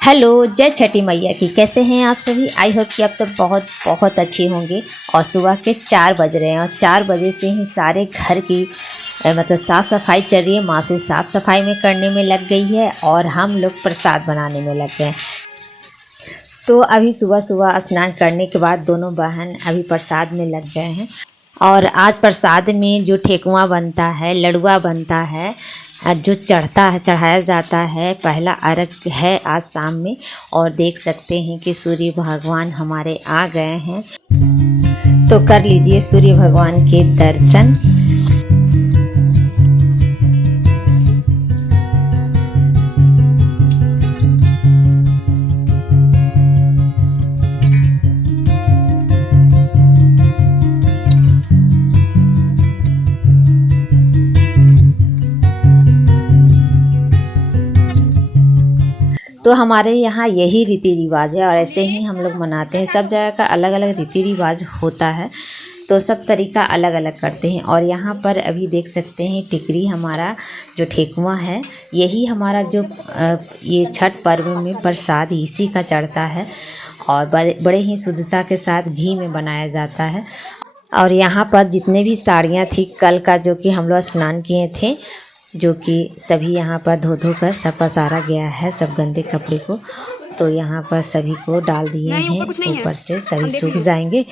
Hello, जय छठी मैया की। कैसे हैं आप सभी? आई होप कि आप सब बहुत बहुत अच्छे होंगे। और सुबह के 4 बज रहे हैं और 4 बजे से ही सारे घर की मतलब साफ़ सफाई चल रही है। माँ से साफ़ सफाई में करने में लग गई है और हम लोग प्रसाद बनाने में लग गए हैं। तो अभी सुबह सुबह स्नान करने के बाद दोनों बहन अभी प्रसाद में लग गए हैं। और आज प्रसाद में जो ठेकुआ बनता है, लड़ुआ बनता है, जो चढ़ता है, चढ़ाया जाता है, पहला अर्घ है आज शाम में। और देख सकते हैं कि सूर्य भगवान हमारे आ गए हैं, तो कर लीजिए सूर्य भगवान के दर्शन। तो हमारे यहाँ यही रीति रिवाज है और ऐसे ही हम लोग मनाते हैं। सब जगह का अलग अलग रीति रिवाज होता है, तो सब तरीका अलग अलग करते हैं। और यहाँ पर अभी देख सकते हैं टिकरी, हमारा जो ठेकुआ है, यही हमारा जो ये छठ पर्व में प्रसाद इसी का चढ़ता है और बड़े ही शुद्धता के साथ घी में बनाया जाता है। और यहाँ पर जितने भी साड़ियाँ थी कल का, जो कि हम लोग स्नान किए थे, जो कि सभी यहाँ पर धो धो कर सब पसारा गया है, सब गंदे कपड़े को। तो यहाँ पर सभी को डाल दिए हैं, ऊपर से सभी सूख जाएंगे।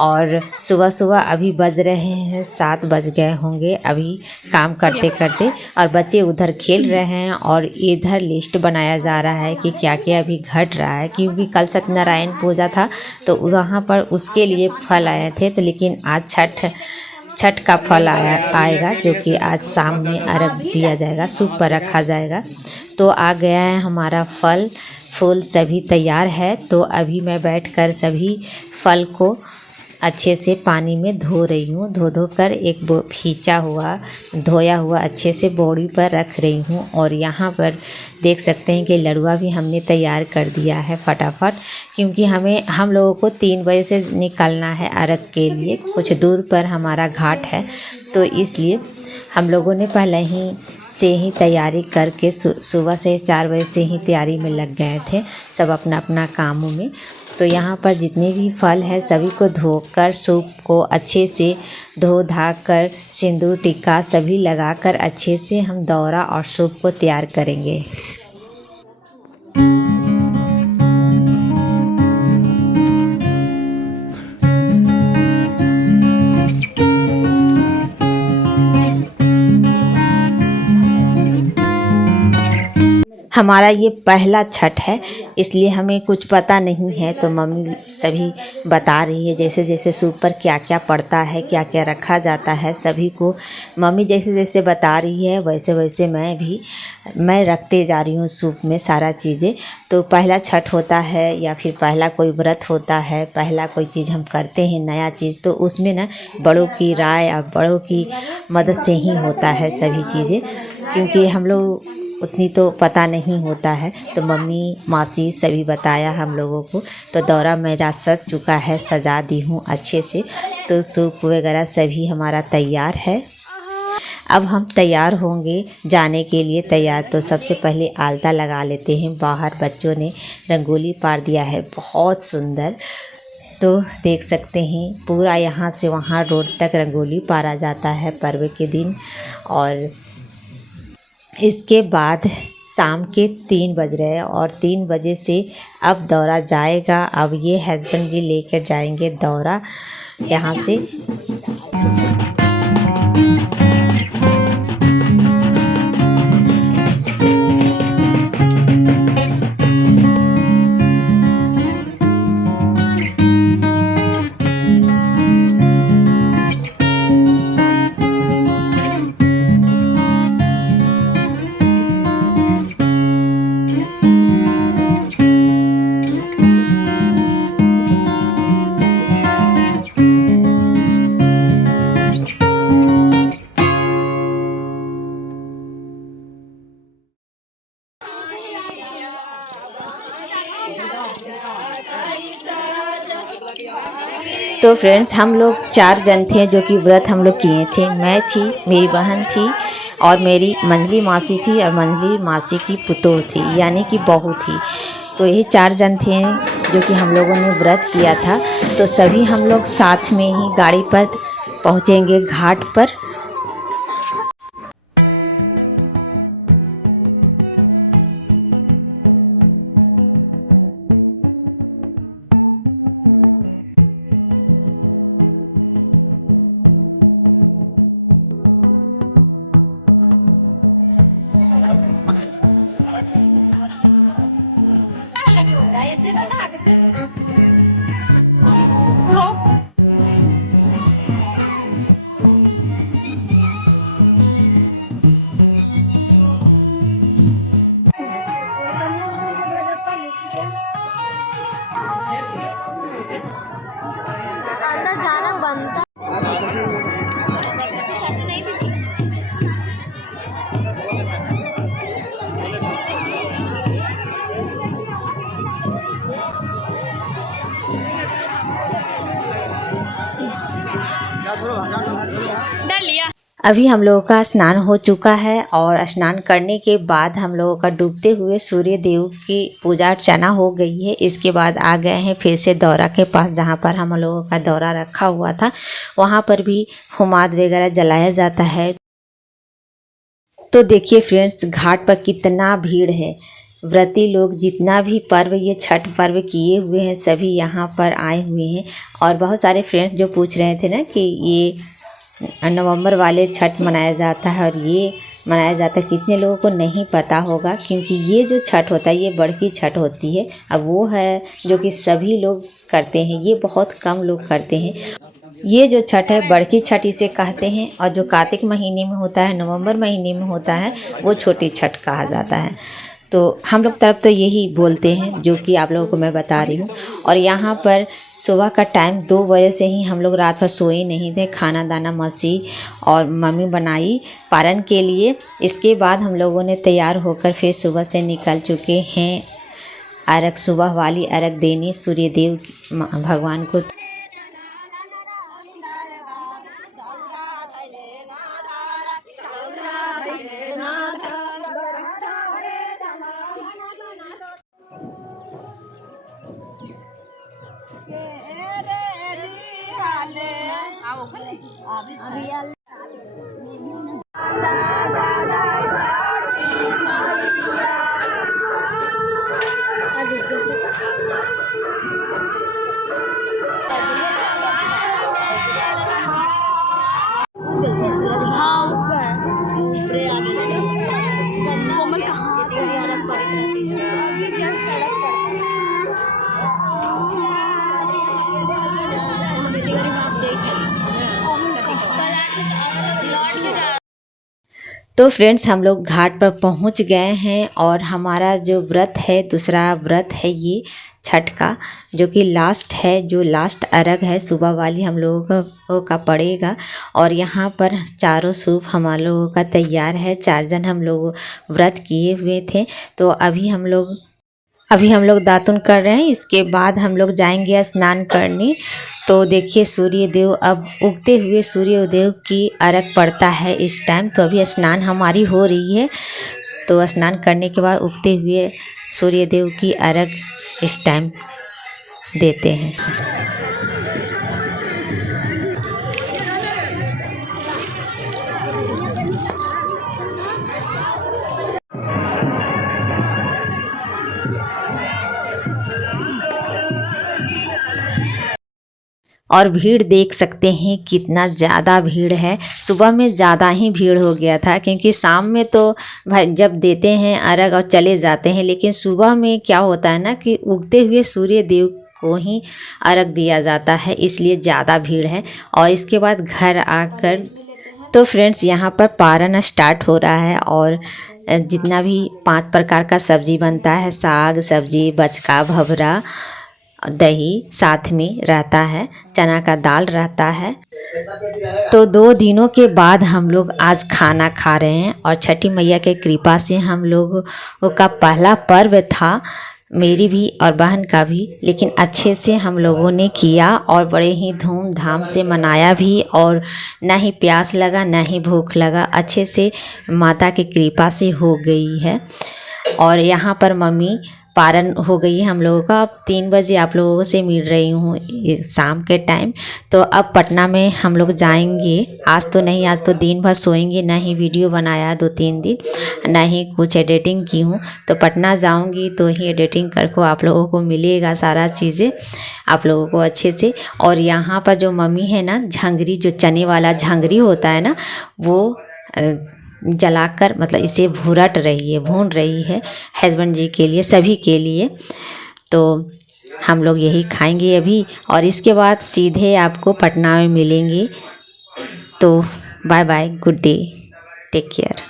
और सुबह सुबह अभी बज रहे हैं 7 बज गए होंगे अभी काम करते करते। और बच्चे उधर खेल रहे हैं और इधर लिस्ट बनाया जा रहा है कि क्या क्या अभी घट रहा है, क्योंकि कल सत्यनारायण पूजा था तो वहाँ पर उसके लिए फल आए थे। तो लेकिन आज छठ का फल आएगा, जो कि आज शाम में अर्घ दिया जाएगा, सूप पर रखा जाएगा। तो आ गया है हमारा फल फूल, सभी तैयार है। तो अभी मैं बैठकर सभी फल को अच्छे से पानी में धो रही हूँ। धो कर एक खींचा हुआ धोया हुआ अच्छे से बोरी पर रख रही हूँ। और यहाँ पर देख सकते हैं कि लड़ुआ भी हमने तैयार कर दिया है फटाफट, क्योंकि हम लोगों को 3 बजे से निकलना है अर्घ के लिए। कुछ दूर पर हमारा घाट है, तो इसलिए हम लोगों ने पहले ही से ही तैयारी करके सुबह से 4 बजे से ही तैयारी में लग गए थे, सब अपना अपना कामों में। तो यहाँ पर जितने भी फल है सभी को धोकर सूप को अच्छे से धो धा कर सिंदूर टिक्का सभी लगाकर अच्छे से हम दौरा और सूप को तैयार करेंगे। हमारा ये पहला छठ है, इसलिए हमें कुछ पता नहीं है। तो मम्मी सभी बता रही है जैसे जैसे सूप पर क्या क्या पड़ता है, क्या क्या रखा जाता है, सभी को मम्मी जैसे जैसे बता रही है वैसे वैसे मैं रखते जा रही हूँ सूप में सारा चीज़ें। तो पहला छठ होता है या फिर पहला कोई व्रत होता है, पहला कोई चीज़ हम करते हैं नया चीज़, तो उसमें ना बड़ों की राय और बड़ों की मदद से ही होता है सभी चीज़ें, क्योंकि हम लोग उतनी तो पता नहीं होता है। तो मम्मी मासी सभी बताया हम लोगों को। तो दौरा मेरा सज चुका है, सजा दी हूँ अच्छे से। तो सूप वगैरह सभी हमारा तैयार है। अब हम तैयार होंगे जाने के लिए तैयार। तो सबसे पहले आलता लगा लेते हैं। बाहर बच्चों ने रंगोली पार दिया है, बहुत सुंदर। तो देख सकते हैं पूरा यहाँ से वहाँ रोड तक रंगोली पारा जाता है पर्व के दिन। और इसके बाद शाम के 3 बज रहे हैं और 3 बजे से अब दौरा जाएगा। अब ये हस्बैंड जी लेकर जाएंगे दौरा यहाँ से। तो फ्रेंड्स हम लोग 4 जन थे जो कि व्रत हम लोग किए थे। मैं थी, मेरी बहन थी और मेरी मंझली मासी थी और मंझली मासी की पुतोह थी, यानी कि बहू थी। तो यही 4 जन थे जो कि हम लोगों ने व्रत किया था। तो सभी हम लोग साथ में ही गाड़ी पर पहुँचेंगे घाट पर। अंदर जाना बनता। अभी हम लोगों का स्नान हो चुका है और स्नान करने के बाद हम लोगों का डूबते हुए सूर्य देव की पूजा अर्चना हो गई है। इसके बाद आ गए हैं फिर से दौरा के पास, जहाँ पर हम लोगों का दौरा रखा हुआ था। वहाँ पर भी हुमाद वगैरह जलाया जाता है। तो देखिए फ्रेंड्स, घाट पर कितना भीड़ है। व्रती लोग जितना भी पर्व, ये छठ पर्व किए हुए हैं, सभी यहाँ पर आए हुए हैं। और बहुत सारे फ्रेंड्स जो पूछ रहे थे ना कि ये नवंबर वाले छठ मनाया जाता है और ये मनाया जाता है, कितने लोगों को नहीं पता होगा। क्योंकि ये जो छठ होता है ये बड़की छठ होती है। अब वो है जो कि सभी लोग करते हैं, ये बहुत कम लोग करते हैं। ये जो छठ है बड़की छठ इसे कहते हैं, और जो कार्तिक महीने में होता है, नवंबर महीने में होता है, वो छोटी छठ कहा जाता है। तो हम लोग तरफ तो यही बोलते हैं जो कि आप लोगों को मैं बता रही हूँ। और यहाँ पर सुबह का टाइम 2 बजे से ही हम लोग रात भर सोए नहीं थे। खाना दाना मसी और मम्मी बनाई पारण के लिए। इसके बाद हम लोगों ने तैयार होकर फिर सुबह से निकल चुके हैं अर्घ, सुबह वाली अर्घ देने सूर्य देव भगवान को। कोमल का हाथ अभी जस्ट सड़क पड़ता। तो फ्रेंड्स, हम लोग घाट पर पहुंच गए हैं और हमारा जो व्रत है, दूसरा व्रत है ये छठ का, जो कि लास्ट है, जो लास्ट अर्घ है सुबह वाली हम लोगों का पड़ेगा। और यहाँ पर चारों सूप हम लोगों का तैयार है। 4 जन हम लोग व्रत किए हुए थे। तो अभी हम लोग दातुन कर रहे हैं। इसके बाद हम लोग जाएंगे स्नान करने। तो देखिए सूर्य देव, अब उगते हुए सूर्य देव की अर्घ पड़ता है इस टाइम। तो अभी स्नान हमारी हो रही है। तो स्नान करने के बाद उगते हुए सूर्य देव की अर्घ इस टाइम देते हैं। और भीड़ देख सकते हैं कितना ज़्यादा भीड़ है। सुबह में ज़्यादा ही भीड़ हो गया था, क्योंकि शाम में तो भाई जब देते हैं अर्घ और चले जाते हैं, लेकिन सुबह में क्या होता है ना कि उगते हुए सूर्य देव को ही अर्घ दिया जाता है, इसलिए ज़्यादा भीड़ है। और इसके बाद घर आकर तो फ्रेंड्स यहाँ पर पारण स्टार्ट हो रहा है। और जितना भी 5 प्रकार का सब्ज़ी बनता है, साग सब्ज़ी, बचका, भवरा, दही साथ में रहता है, चना का दाल रहता है। तो 2 दिनों के बाद हम लोग आज खाना खा रहे हैं। और छठी मैया के कृपा से हम लोगों का पहला पर्व था, मेरी भी और बहन का भी, लेकिन अच्छे से हम लोगों ने किया और बड़े ही धूमधाम से मनाया भी। और ना ही प्यास लगा ना ही भूख लगा, अच्छे से माता की कृपा से हो गई है। और यहाँ पर मम्मी पारण हो गई है हम लोगों का। अब 3 बजे आप लोगों से मिल रही हूँ शाम के टाइम। तो अब पटना में हम लोग जाएंगे। आज तो नहीं, आज तो दिन भर सोएंगे, ना ही वीडियो बनाया 2-3 दिन, ना ही कुछ एडिटिंग की हूँ। तो पटना जाऊंगी तो ही एडिटिंग करके आप लोगों को मिलेगा सारा चीज़ें आप लोगों को अच्छे से। और यहाँ पर जो मम्मी है ना, झंगरी, जो चने वाला झंगरी होता है ना, वो जलाकर मतलब इसे भून रही है हस्बैंड जी के लिए, सभी के लिए। तो हम लोग यही खाएंगे अभी, और इसके बाद सीधे आपको पटना में मिलेंगे। तो bye bye, good day, take care.